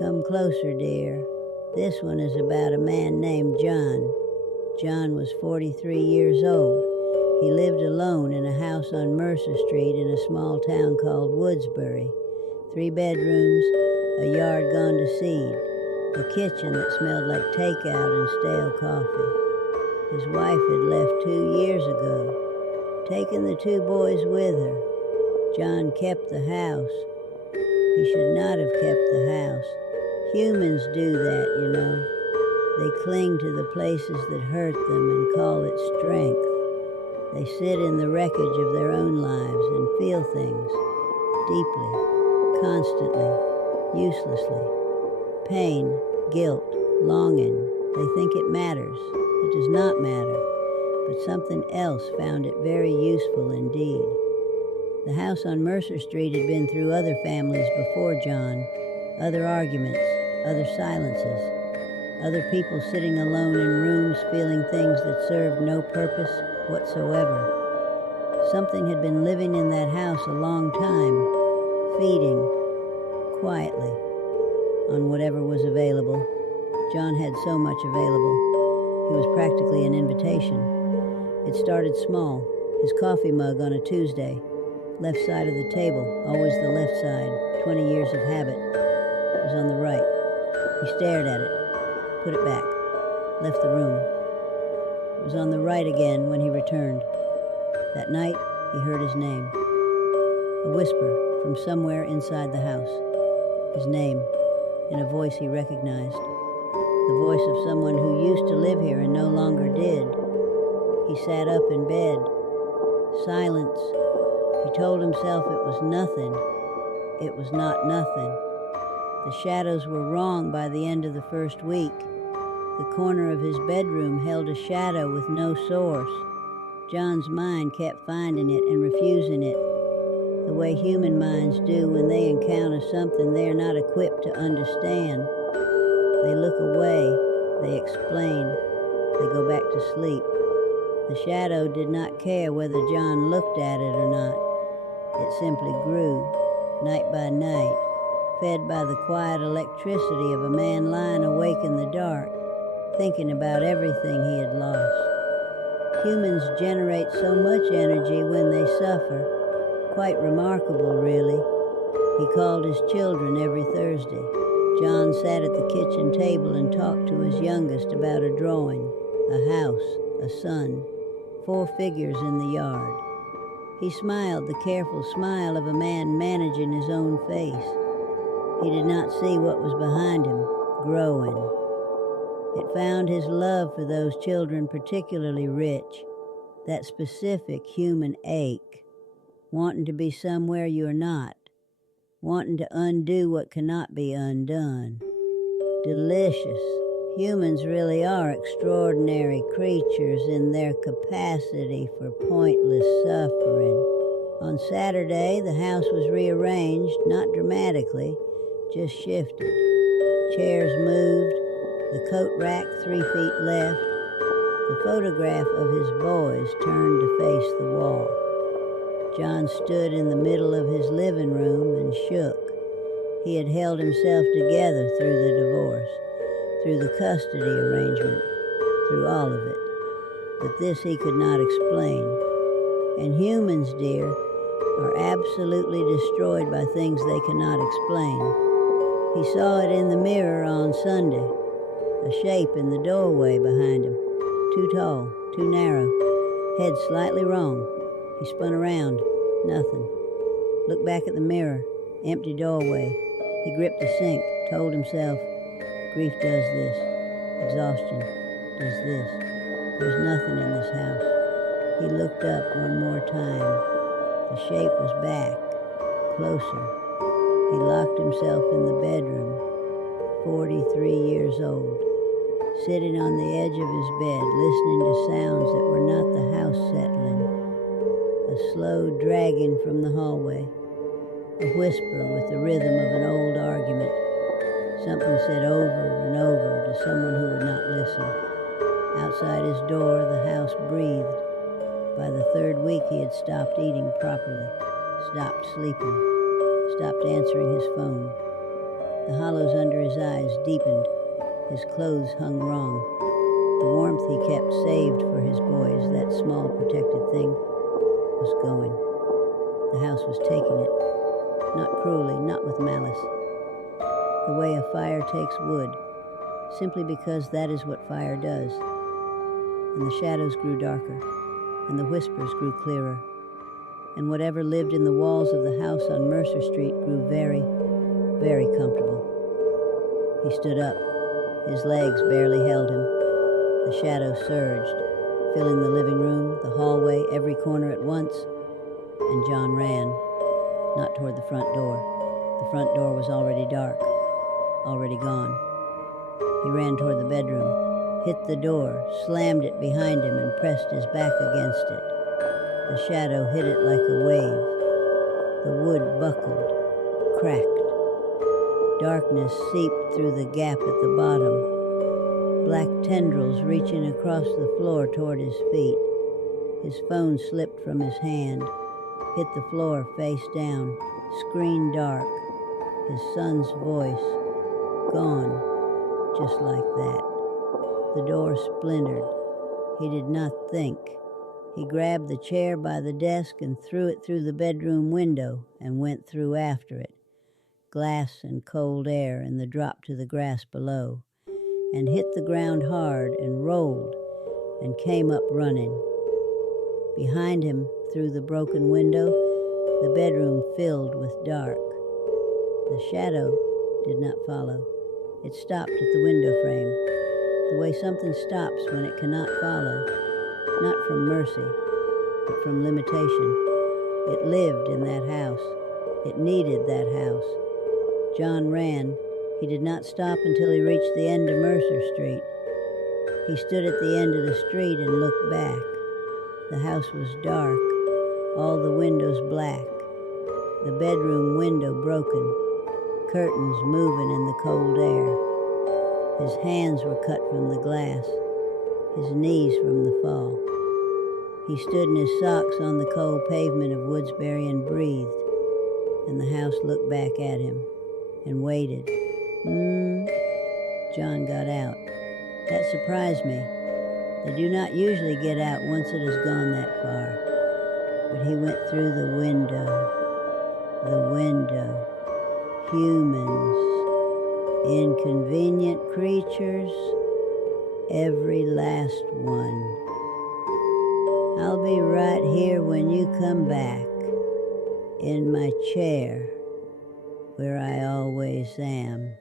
Come closer, dear. This one is about a man named John. John was 43 years old. He lived alone in a house on Mercer Street in a small town called Woodsbury. 3 bedrooms, a yard gone to seed, a kitchen that smelled like takeout and stale coffee. His wife had left 2 years ago, taking the 2 boys with her. John kept the house. He should not have kept the house. Humans do that, you know. They cling to the places that hurt them and call it strength. They sit in the wreckage of their own lives and feel things deeply, constantly, uselessly. Pain, guilt, longing. They think it matters. It does not matter. But something else found it very useful indeed. The house on Mercer Street had been through other families before John, other arguments, other silences, other people sitting alone in rooms feeling things that served no purpose whatsoever. Something had been living in that house a long time, feeding, quietly, on whatever was available. John had so much available. He was practically an invitation. It started small, his coffee mug on a Tuesday, left side of the table, always the left side, 20 years of habit. It was on the right. He stared at it, put it back, left the room. It was on the right again when he returned. That night, he heard his name. A whisper from somewhere inside the house. His name, in a voice he recognized. The voice of someone who used to live here and no longer did. He sat up in bed. Silence. He told himself it was nothing. It was not nothing. The shadows were wrong by the end of the first week. The corner of his bedroom held a shadow with no source. John's mind kept finding it and refusing it, the way human minds do when they encounter something they are not equipped to understand. They look away, they explain, they go back to sleep. The shadow did not care whether John looked at it or not. It simply grew, night by night, fed by the quiet electricity of a man lying awake in the dark, thinking about everything he had lost. Humans generate so much energy when they suffer. Quite remarkable, really. He called his children every Thursday. John sat at the kitchen table and talked to his youngest about a drawing, a house, a son, 4 figures in the yard. He smiled the careful smile of a man managing his own face. He did not see what was behind him, growing. It found his love for those children particularly rich, that specific human ache, wanting to be somewhere you're not, wanting to undo what cannot be undone. Delicious. Humans really are extraordinary creatures in their capacity for pointless suffering. On Saturday, the house was rearranged, not dramatically, just shifted. Chairs moved, the coat rack 3 feet left, the photograph of his boys turned to face the wall. John stood in the middle of his living room and shook. He had held himself together through the divorce, through the custody arrangement, through all of it. But this he could not explain. And humans, dear, are absolutely destroyed by things they cannot explain. He saw it in the mirror on Sunday, a shape in the doorway behind him, too tall, too narrow, head slightly wrong. He spun around, nothing. Looked back at the mirror, empty doorway. He gripped the sink, told himself, grief does this, exhaustion does this. There's nothing in this house. He looked up one more time. The shape was back, closer. He locked himself in the bedroom, 43 years old, sitting on the edge of his bed, listening to sounds that were not the house settling. A slow dragging from the hallway, a whisper with the rhythm of an old argument, something said over and over to someone who would not listen. Outside his door, the house breathed. By the 3rd week, he had stopped eating properly, stopped sleeping, stopped answering his phone. The hollows under his eyes deepened. His clothes hung wrong. The warmth he kept saved for his boys, that small protected thing, was going. The house was taking it. Not cruelly, not with malice. The way a fire takes wood, simply because that is what fire does. And the shadows grew darker, and the whispers grew clearer, and whatever lived in the walls of the house on Mercer Street grew very, very comfortable. He stood up. His legs barely held him. The shadow surged, filling the living room, the hallway, every corner at once, and John ran, not toward the front door. The front door was already dark, already gone. He ran toward the bedroom, hit the door, slammed it behind him, and pressed his back against it. The shadow hit it like a wave. The wood buckled, cracked. Darkness seeped through the gap at the bottom, black tendrils reaching across the floor toward his feet. His phone slipped from his hand, hit the floor face down, screen dark. His son's voice, gone, just like that. The door splintered. He did not think. He grabbed the chair by the desk and threw it through the bedroom window and went through after it. Glass and cold air and the drop to the grass below, and hit the ground hard and rolled and came up running. Behind him, through the broken window, the bedroom filled with dark. The shadow did not follow. It stopped at the window frame, the way something stops when it cannot follow, not from mercy, but from limitation. It lived in that house. It needed that house. John ran. He did not stop until he reached the end of Mercer Street. He stood at the end of the street and looked back. The house was dark, all the windows black, the bedroom window broken, curtains moving in the cold air. His hands were cut from the glass, his knees from the fall. He stood in his socks on the cold pavement of Woodsbury and breathed, and the house looked back at him and waited. John got out. That surprised me. They do not usually get out once it has gone that far. But he went through the window. The window. Humans. Inconvenient creatures. Every last one. I'll be right here when you come back. In my chair, where I always am.